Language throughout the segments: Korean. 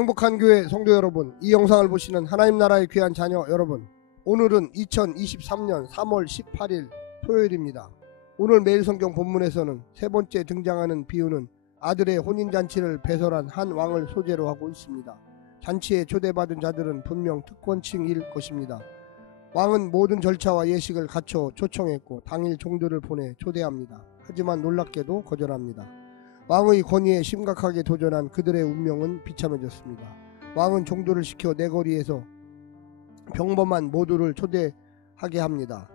행복한 교회 성도 여러분, 이 영상을 보시는 하나님 나라의 귀한 자녀 여러분, 오늘은 2023년 3월 18일 토요일입니다. 오늘 매일 성경 본문에서는 세 번째 등장하는 비유는 아들의 혼인잔치를 배설한 한 왕을 소재로 하고 있습니다. 잔치에 초대받은 자들은 분명 특권층일 것입니다. 왕은 모든 절차와 예식을 갖춰 초청했고 당일 종들을 보내 초대합니다. 하지만 놀랍게도 거절합니다. 왕의 권위에 심각하게 도전한 그들의 운명은 비참해졌습니다. 왕은 종들을 시켜 내거리에서 평범한 모두를 초대하게 합니다.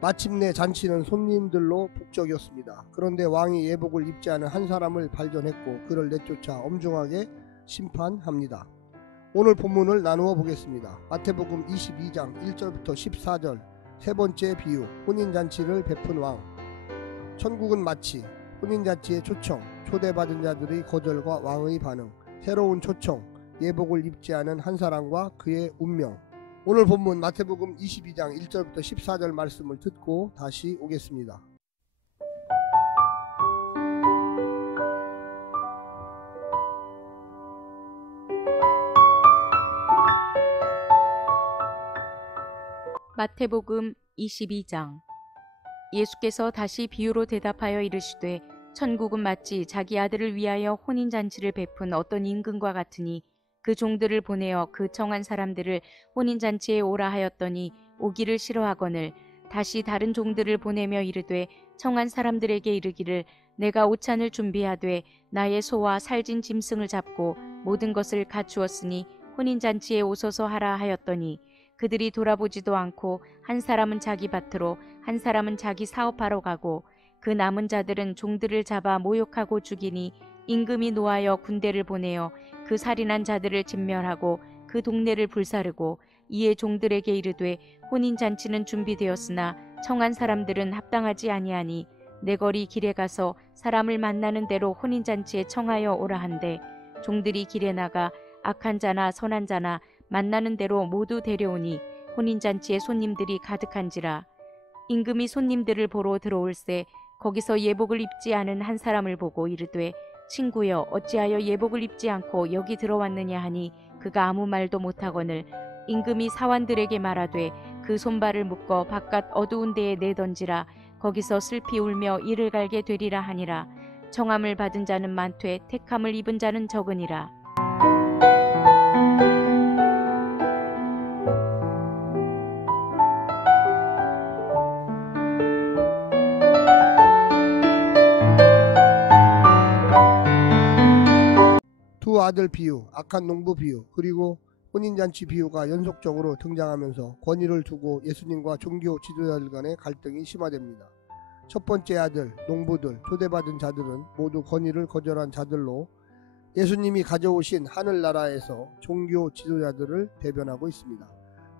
마침내 잔치는 손님들로 북적였습니다. 그런데 왕이 예복을 입지 않은 한 사람을 발견했고 그를 내쫓아 엄중하게 심판합니다. 오늘 본문을 나누어 보겠습니다. 마태복음 22장 1절부터 14절, 세 번째 비유, 혼인잔치를 베푼 왕. 천국은 마치 혼인잔치의 초청, 초대받은 자들의 거절과 왕의 반응, 새로운 초청, 예복을 입지 않은 한 사람과 그의 운명. 오늘 본문 마태복음 22장 1절부터 14절 말씀을 듣고 다시 오겠습니다. 마태복음 22장. 예수께서 다시 비유로 대답하여 이르시되 천국은 마치 자기 아들을 위하여 혼인잔치를 베푼 어떤 임금과 같으니 그 종들을 보내어 그 청한 사람들을 혼인잔치에 오라 하였더니 오기를 싫어하거늘 다시 다른 종들을 보내며 이르되 청한 사람들에게 이르기를 내가 오찬을 준비하되 나의 소와 살진 짐승을 잡고 모든 것을 갖추었으니 혼인잔치에 오소서 하라 하였더니 그들이 돌아보지도 않고 한 사람은 자기 밭으로 한 사람은 자기 사업하러 가고 그 남은 자들은 종들을 잡아 모욕하고 죽이니 임금이 노하여 군대를 보내어 그 살인한 자들을 진멸하고 그 동네를 불사르고 이에 종들에게 이르되 혼인잔치는 준비되었으나 청한 사람들은 합당하지 아니하니 내거리 길에 가서 사람을 만나는 대로 혼인잔치에 청하여 오라 한대 종들이 길에 나가 악한 자나 선한 자나 만나는 대로 모두 데려오니 혼인잔치에 손님들이 가득한지라. 임금이 손님들을 보러 들어올새 거기서 예복을 입지 않은 한 사람을 보고 이르되 친구여 어찌하여 예복을 입지 않고 여기 들어왔느냐 하니 그가 아무 말도 못하거늘 임금이 사환들에게 말하되 그 손발을 묶어 바깥 어두운 데에 내던지라. 거기서 슬피 울며 이를 갈게 되리라 하니라. 청함을 받은 자는 많되 택함을 입은 자는 적으니라. 두 아들 비유, 악한 농부 비유, 그리고 혼인잔치 비유가 연속적으로 등장하면서 권위를 두고 예수님과 종교 지도자들 간의 갈등이 심화됩니다. 첫 번째 아들, 농부들, 초대받은 자들은 모두 권위를 거절한 자들로 예수님이 가져오신 하늘나라에서 종교 지도자들을 대변하고 있습니다.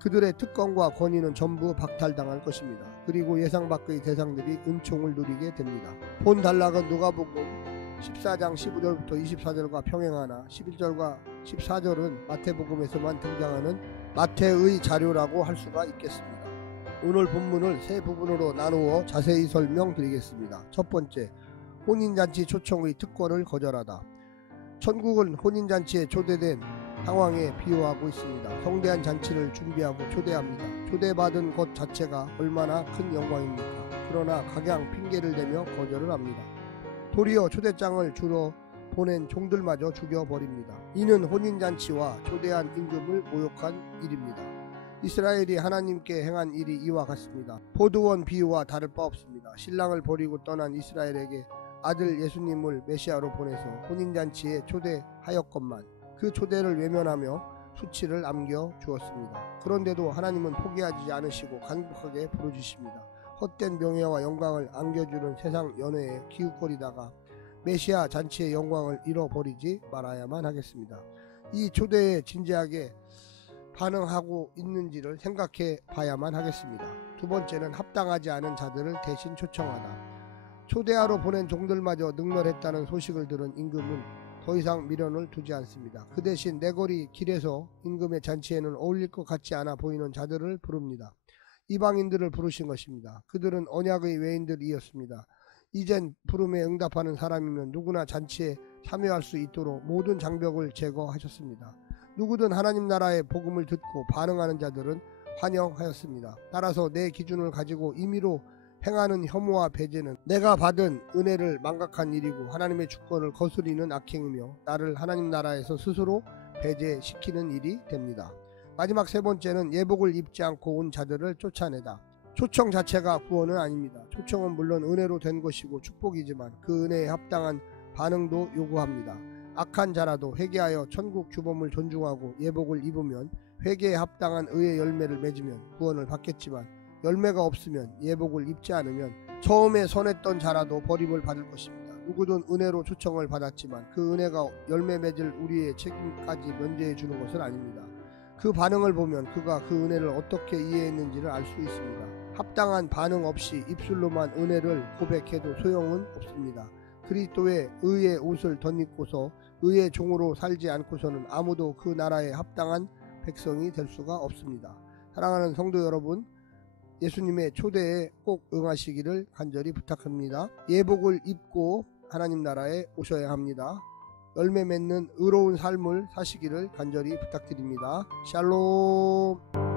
그들의 특권과 권위는 전부 박탈당할 것입니다. 그리고 예상 밖의 대상들이 은총을 누리게 됩니다. 본 단락은 누가복음 14장 15절부터 24절과 평행하나 11절과 14절은 마태복음에서만 등장하는 마태의 자료라고 할 수가 있겠습니다. 오늘 본문을 세 부분으로 나누어 자세히 설명드리겠습니다. 첫 번째, 혼인잔치 초청의 특권을 거절하다. 천국은 혼인잔치에 초대된 상황에 비유하고 있습니다. 성대한 잔치를 준비하고 초대합니다. 초대받은 것 자체가 얼마나 큰 영광입니까? 그러나 각양 핑계를 대며 거절을 합니다. 도리어 초대장을 주러 보낸 종들마저 죽여버립니다. 이는 혼인잔치와 초대한 임금을 모욕한 일입니다. 이스라엘이 하나님께 행한 일이 이와 같습니다. 포도원 비유와 다를 바 없습니다. 신랑을 버리고 떠난 이스라엘에게 아들 예수님을 메시아로 보내서 혼인잔치에 초대하였건만 그 초대를 외면하며 수치를 안겨주었습니다. 그런데도 하나님은 포기하지 않으시고 간곡하게 부르주십니다. 헛된 명예와 영광을 안겨주는 세상 연회에 기웃거리다가 메시아 잔치의 영광을 잃어버리지 말아야만 하겠습니다. 이 초대에 진지하게 반응하고 있는지를 생각해 봐야만 하겠습니다. 두 번째는 합당하지 않은 자들을 대신 초청하다. 초대하러 보낸 종들마저 능멸했다는 소식을 들은 임금은 더 이상 미련을 두지 않습니다. 그 대신 내거리 길에서 임금의 잔치에는 어울릴 것 같지 않아 보이는 자들을 부릅니다. 이방인들을 부르신 것입니다. 그들은 언약의 외인들이었습니다. 이젠 부름에 응답하는 사람이면 누구나 잔치에 참여할 수 있도록 모든 장벽을 제거하셨습니다. 누구든 하나님 나라의 복음을 듣고 반응하는 자들은 환영하였습니다. 따라서 내 기준을 가지고 임의로 행하는 혐오와 배제는 내가 받은 은혜를 망각한 일이고 하나님의 주권을 거스리는 악행이며 나를 하나님 나라에서 스스로 배제시키는 일이 됩니다. 마지막 세 번째는 예복을 입지 않고 온 자들을 쫓아내다. 초청 자체가 구원은 아닙니다. 초청은 물론 은혜로 된 것이고 축복이지만 그 은혜에 합당한 반응도 요구합니다. 악한 자라도 회개하여 천국 규범을 존중하고 예복을 입으면 회개에 합당한 의의 열매를 맺으면 구원을 받겠지만 열매가 없으면 예복을 입지 않으면 처음에 선했던 자라도 버림을 받을 것입니다. 누구든 은혜로 초청을 받았지만 그 은혜가 열매 맺을 우리의 책임까지 면제해 주는 것은 아닙니다. 그 반응을 보면 그가 그 은혜를 어떻게 이해했는지를 알 수 있습니다. 합당한 반응 없이 입술로만 은혜를 고백해도 소용은 없습니다. 그리스도의 의의 옷을 덧입고서 의의 종으로 살지 않고서는 아무도 그 나라에 합당한 백성이 될 수가 없습니다. 사랑하는 성도 여러분, 예수님의 초대에 꼭 응하시기를 간절히 부탁합니다. 예복을 입고 하나님 나라에 오셔야 합니다. 열매 맺는 의로운 삶을 사시기를 간절히 부탁드립니다. 샬롬.